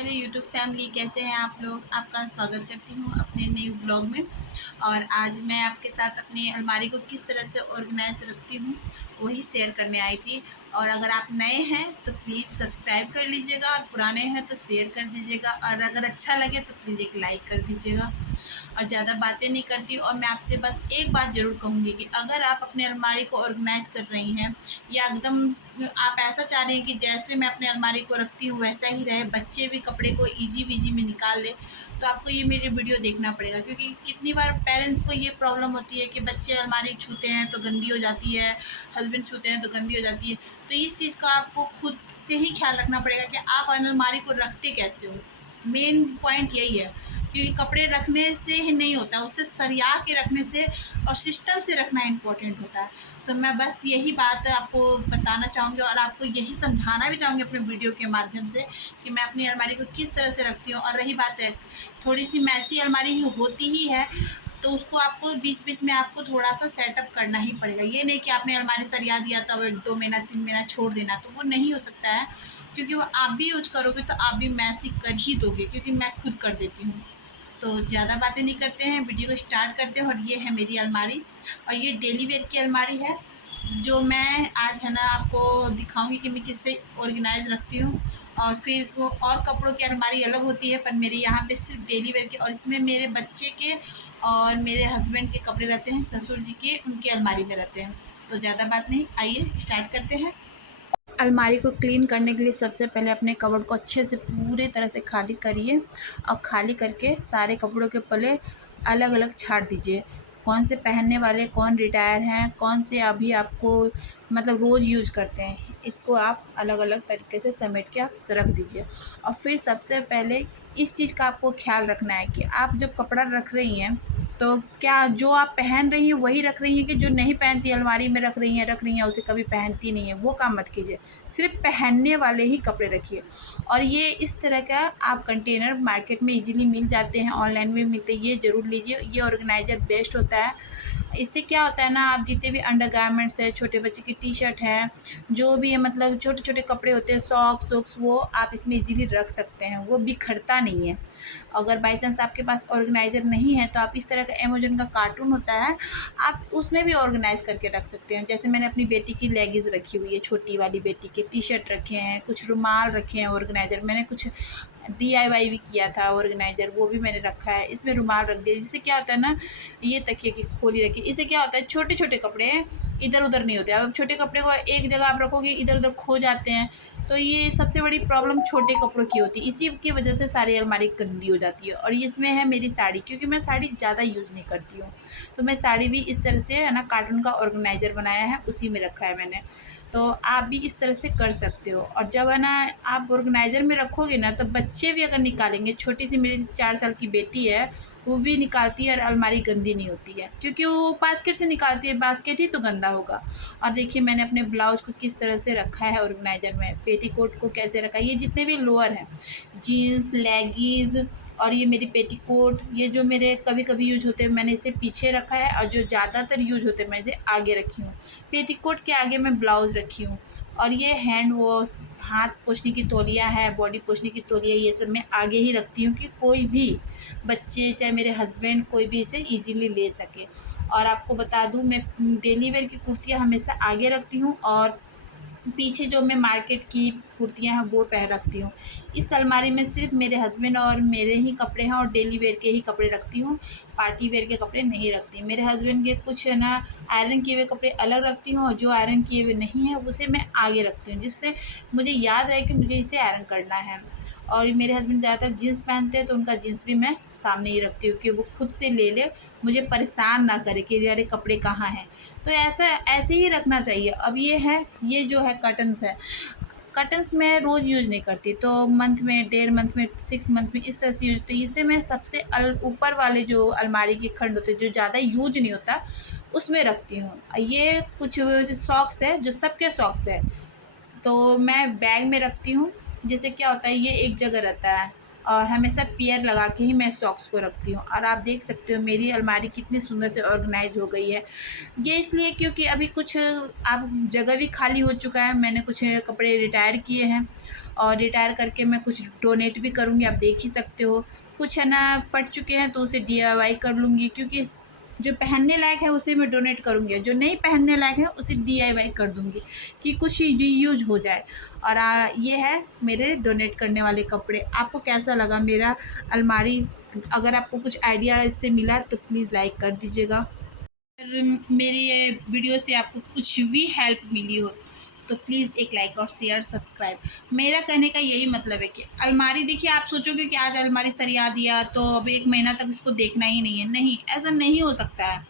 मेरे YouTube family कैसे हैं आप लोग। आपका स्वागत करती हूँ अपने नए ब्लॉग में। और आज मैं आपके साथ अपनी अलमारी को किस तरह से ऑर्गेनाइज रखती हूँ वही शेयर करने आई थी। और अगर आप नए हैं तो प्लीज़ सब्सक्राइब कर लीजिएगा और पुराने हैं तो शेयर कर दीजिएगा और अगर अच्छा लगे तो प्लीज़ एक लाइक कर दीजिएगा। और ज़्यादा बातें नहीं करती और मैं आपसे बस एक बात ज़रूर कहूँगी कि अगर आप अपनी अलमारी को ऑर्गेनाइज कर रही हैं या एकदम आप ऐसा चाह रही हैं कि जैसे मैं अपनी अलमारी को रखती हूँ वैसा ही रहे, बच्चे भी कपड़े को ईजी वीजी में निकाल ले, तो आपको ये मेरी वीडियो देखना पड़ेगा। क्योंकि कितनी बार पेरेंट्स को ये प्रॉब्लम होती है कि बच्चे अलमारी छूते हैं तो गंदी हो जाती है, हस्बैंड छूते हैं तो गंदी हो जाती है। तो इस चीज़ का आपको खुद से ही ख्याल रखना पड़ेगा कि आप अलमारी को रखते कैसे हो। मेन पॉइंट यही है, क्योंकि कपड़े रखने से ही नहीं होता, उससे सरिया के रखने से और सिस्टम से रखना इम्पोर्टेंट होता है। तो मैं बस यही बात आपको बताना चाहूँगी और आपको यही समझाना भी चाहूँगी अपने वीडियो के माध्यम से कि मैं अपनी अलमारी को किस तरह से रखती हूँ। और रही बात है, थोड़ी सी मैसी अलमारी ही होती ही है, तो उसको आपको बीच बीच में आपको थोड़ा सा सेटअप करना ही पड़ेगा। ये नहीं कि आपने अलमारी सरिया दिया तो 1-2 महीना 3 महीना छोड़ देना, तो वो नहीं हो सकता है। क्योंकि वो आप भी यूज करोगे तो आप भी मैसी कर ही दोगे, क्योंकि मैं खुद कर देती हूँ। तो ज़्यादा बातें नहीं करते हैं, वीडियो को स्टार्ट करते हैं। और ये है मेरी अलमारी और ये डेली वेयर की अलमारी है जो मैं आज है ना आपको दिखाऊंगी कि मैं किससे ऑर्गेनाइज रखती हूँ। और फिर को और कपड़ों की अलमारी अलग होती है, पर मेरे यहाँ पे सिर्फ डेली वेयर के, और इसमें मेरे बच्चे के और मेरे हस्बैंड के कपड़े रहते हैं, ससुर जी के उनकी अलमारी में रहते हैं। तो ज़्यादा बात नहीं, आइए स्टार्ट करते हैं। अलमारी को क्लीन करने के लिए सबसे पहले अपने कबर्ड को अच्छे से पूरे तरह से खाली करिए और खाली करके सारे कपड़ों के पल्ले अलग अलग छाट दीजिए। कौन से पहनने वाले, कौन रिटायर हैं, कौन से अभी आपको मतलब रोज़ यूज़ करते हैं, इसको आप अलग अलग तरीके से समेट के आप रख दीजिए। और फिर सबसे पहले इस चीज़ का आपको ख्याल रखना है कि आप जब कपड़ा रख रही हैं तो क्या जो आप पहन रही हैं वही रख रही हैं कि जो नहीं पहनती अलमारी में रख रही हैं उसे कभी पहनती नहीं है, वो काम मत कीजिए। सिर्फ पहनने वाले ही कपड़े रखिए। और ये इस तरह का आप कंटेनर मार्केट में इजीली मिल जाते हैं, ऑनलाइन भी मिलते हैं, ये ज़रूर लीजिए। ये ऑर्गेनाइज़र बेस्ट होता है। इससे क्या होता है ना, आप जितने भी अंडरगारमेंट्स है, छोटे बच्चे की टी शर्ट है, जो भी है मतलब छोटे छोटे कपड़े होते हैं, सॉक्स, वो आप इसमें इजीली रख सकते हैं, वो बिखरता नहीं है। अगर बाई चांस आपके पास ऑर्गेनाइज़र नहीं है तो आप इस तरह का अमेज़न का कार्टून होता है, आप उसमें भी ऑर्गेनाइज़ करके रख सकते हैं। जैसे मैंने अपनी बेटी की लेगिंग्स रखी हुई है, छोटी वाली बेटी के टी शर्ट रखे हैं, कुछ रुमाल रखे हैं ऑर्गेनाइज़र, मैंने कुछ DIY भी किया था ऑर्गेनाइज़र, वो भी मैंने रखा है। इसमें रुमाल रख दिया, जिससे क्या होता है ना, ये तकिए की खोली रखी, इससे क्या होता है छोटे छोटे कपड़े इधर उधर नहीं होते। अब छोटे कपड़े को एक जगह आप रखोगे इधर उधर खो जाते हैं, तो ये सबसे बड़ी प्रॉब्लम छोटे कपड़ों की होती है। इसी की वजह से सारी अलमारी गंदी हो जाती है। और इसमें है मेरी साड़ी, क्योंकि मैं साड़ी ज़्यादा यूज़ नहीं करती हूँ, तो मैं साड़ी भी इस तरह से है ना कार्टून का ऑर्गेनाइज़र बनाया है, उसी में रखा है मैंने। तो आप भी इस तरह से कर सकते हो। और जब है ना आप ऑर्गेनाइज़र में रखोगे ना, तो बच्चे भी अगर निकालेंगे, छोटी सी मेरी 4 साल की बेटी है, वो भी निकालती है और अलमारी गंदी नहीं होती है, क्योंकि वो बास्केट से निकालती है, बास्केट ही तो गंदा होगा। और देखिए मैंने अपने ब्लाउज को किस तरह से रखा है ऑर्गेनाइज़र में, पेटीकोट को कैसे रखा है, ये जितने भी लोअर हैं, जीन्स, लेगिंग्स और ये मेरी पेटीकोट, ये जो मेरे कभी कभी यूज होते हैं मैंने इसे पीछे रखा है, और जो ज़्यादातर यूज होते हैं मैं इसे आगे रखी हूँ। पेटीकोट के आगे मैं ब्लाउज रखी हूँ। और ये हैंड वॉश, हाथ पोंछने की तौलिया है, बॉडी पोंछने की तौलिया, ये सब मैं आगे ही रखती हूँ कि कोई भी बच्चे चाहे मेरे हस्बैंड कोई भी इसे ईजीली ले सके। और आपको बता दूँ, मैं डेली वेयर की कुर्तियाँ हमेशा आगे रखती हूँ और पीछे जो मैं मार्केट की कुर्तियाँ हैं वो पहन रखती हूँ। इस अलमारी में सिर्फ मेरे हस्बैंड और मेरे ही कपड़े हैं और डेली वेयर के ही कपड़े रखती हूँ, पार्टी वेयर के कपड़े नहीं रखती। मेरे हस्बैंड के कुछ है ना आयरन किए हुए कपड़े अलग रखती हूँ, और जो आयरन किए हुए नहीं हैं उसे मैं आगे रखती हूँ, जिससे मुझे याद रहे कि मुझे इसे आयरन करना है। और मेरे हस्बैंड ज़्यादातर जीन्स पहनते हैं, तो उनका जीन्स भी मैं सामने ही रखती हूँ कि वो खुद से ले ले, मुझे परेशान ना करे कि अरे कपड़े कहाँ हैं। तो ऐसा ऐसे ही रखना चाहिए। अब ये है, ये जो है कर्टन्स है, कर्टन्स मैं रोज़ यूज़ नहीं करती, तो मंथ में, 1.5 मंथ में, 6 मंथ में, इस तरह से यूज, तो इसे मैं सबसे ऊपर वाले जो अलमारी के खंड होते हैं जो ज़्यादा यूज नहीं होता उसमें रखती हूँ। ये कुछ सॉक्स है जो सबके सॉक्स है, तो मैं बैग में रखती हूँ, जिससे क्या होता है ये एक जगह रहता है। और हमेशा पेयर लगा के ही मैं सॉक्स को रखती हूँ। और आप देख सकते हो मेरी अलमारी कितनी सुंदर से ऑर्गेनाइज हो गई है। ये इसलिए क्योंकि अभी कुछ अब जगह भी खाली हो चुका है, मैंने कुछ कपड़े रिटायर किए हैं, और रिटायर करके मैं कुछ डोनेट भी करूँगी, आप देख ही सकते हो। कुछ है ना फट चुके हैं तो उसे डीआईवाई कर लूँगी, क्योंकि जो पहनने लायक है उसे मैं डोनेट करूँगी, जो नहीं पहनने लायक है उसे डीआईवाई कर दूँगी कि कुछ रीयूज हो जाए। और ये है मेरे डोनेट करने वाले कपड़े। आपको कैसा लगा मेरा अलमारी? अगर आपको कुछ आइडिया इससे मिला तो प्लीज़ लाइक कर दीजिएगा। अगर मेरी ये वीडियो से आपको कुछ भी हेल्प मिली हो तो प्लीज़ एक लाइक और शेयर सब्सक्राइब। मेरा कहने का यही मतलब है कि अलमारी देखिए, आप सोचोगे कि आज अलमारी सरिया दिया तो अब 1 महीना तक उसको देखना ही नहीं है। नहीं, ऐसा नहीं हो सकता है।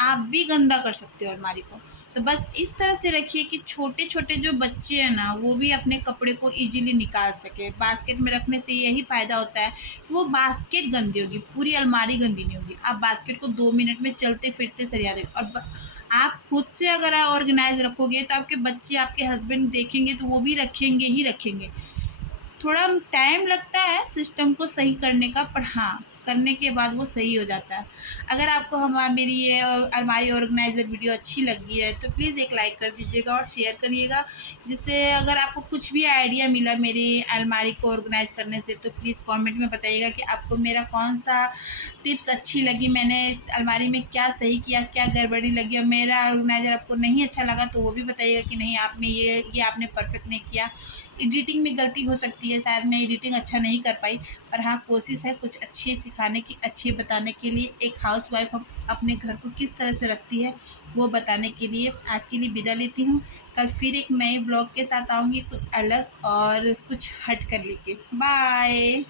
आप भी गंदा कर सकते हो अलमारी को। तो बस इस तरह से रखिए कि छोटे-छोटे जो बच्चे हैं ना, वो भी अपने कपड़े को ईज़िली निकाल सकें। बास्केट में रखने से यही फ़ायदा होता है कि वो बास्केट गंदी होगी, पूरी अलमारी गंदी नहीं होगी। आप बास्केट को 2 मिनट में चलते-फिरते सरिया देंगे। और आप खुद से अगर ऑर्गेनाइज़ रखोगे तो आपके बच्चे, आपके हस्बैंड देखेंगे तो वो भी रखेंगे ही रखेंगे। थोड़ा टाइम लगता है सिस्टम को सही करने का, पर हाँ, करने के बाद वो सही हो जाता है। अगर आपको मेरी ये अलमारी ऑर्गेनाइज़र वीडियो अच्छी लगी है तो प्लीज़ एक लाइक कर दीजिएगा और शेयर करिएगा, जिससे अगर आपको कुछ भी आइडिया मिला मेरी अलमारी को ऑर्गेनाइज़ करने से तो प्लीज़ कमेंट में बताइएगा कि आपको मेरा कौन-सा टिप्स अच्छी लगी, मैंने इस अलमारी में क्या सही किया, क्या गड़बड़ी लगी, और मेरा ऑर्गेनाइज़र आपको नहीं अच्छा लगा तो वो भी बताइएगा कि नहीं, आप में ये आपने परफेक्ट नहीं किया। एडिटिंग में गलती हो सकती है, शायद मैं एडिटिंग अच्छा नहीं कर पाई, पर हाँ, कोशिश है कुछ अच्छी सिखाने की, अच्छी बताने के लिए। एक हाउसवाइफ़ अपने घर को किस तरह से रखती है, वो बताने के लिए आज के लिए विदा लेती हूँ। कल फिर एक नए ब्लॉग के साथ आऊँगी, कुछ अलग और कुछ हट कर लेके। बाय।